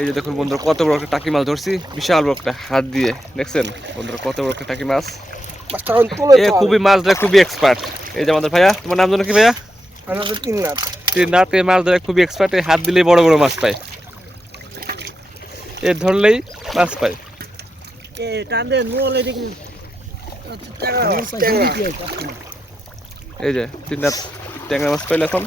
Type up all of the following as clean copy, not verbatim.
এই যে দেখুন বন্ধুরা কত বড় একটা টাকি মাছ ধরছি, বিশাল বড় একটা, হাত দিয়ে দেখছেন বন্ধুরা কত বড় একটা টাকি মাছ। এ খুবই মাছ ধরে খুবই এক্সপার্ট। এই যে আমাদের ভাইয়া, তোমার নাম জানো কি ভাইয়া? ত্রিনাথ। এই মাছ ধরে খুবই এক্সপার্ট, এই হাত দিলেই বড় বড় মাছ পায়, এ ধরলেই মাছ পায়। এই যে ত্রিনাথ ট্যাংরা মাছ পাইল এখন।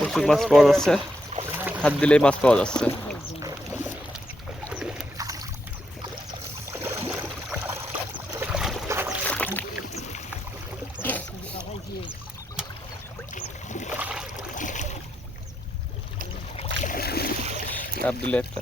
প্রচুর মাছ পাওয়া যাচ্ছে, হাত দিলেই মাছ পাওয়া যাচ্ছে। আব্দুল একটা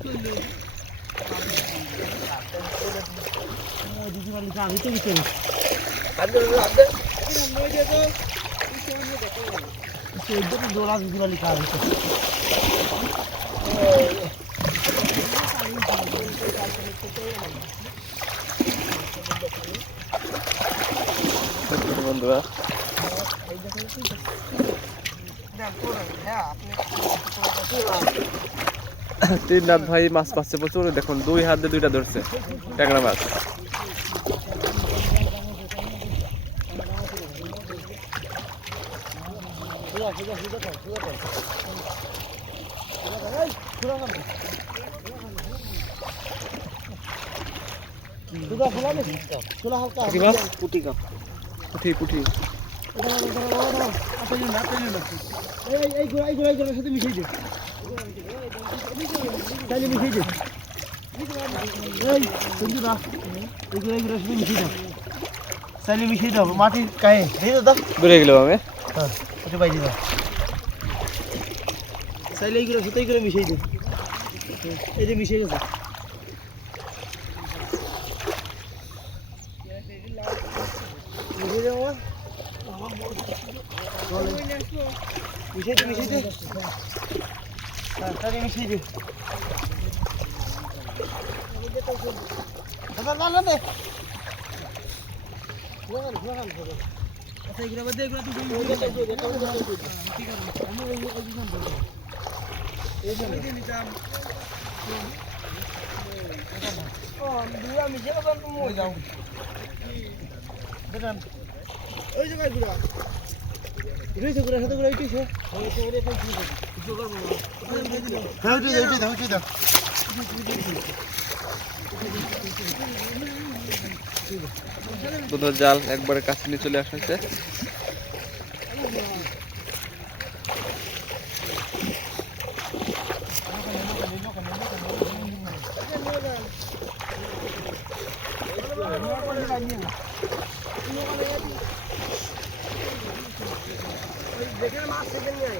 বন্ধুরা ত্রিনাথ ভাই মাছ পাচ্ছে প্রচুর, দেখুন দুই হাত দিয়ে দুইটা ধরছে ট্যাংরা মাছ। পুঠি পুঠি মাটির গায়ে বেড়ে গেল আমি চাইলে এইগুলো সুতাই করে মিশিয়ে দিই। এই যে মিশিয়ে গেছে। মিশিয়ে দে মিশিয়ে দে মিশিয়ে দে ওই জায়গায় ঘুরা ঘুরেছে ঘুরে সাথে ঘুরে উঠেছে জাল একবারে কাছে নিয়ে চলে আসছে। দেখে মাছ থেকে নিয়ে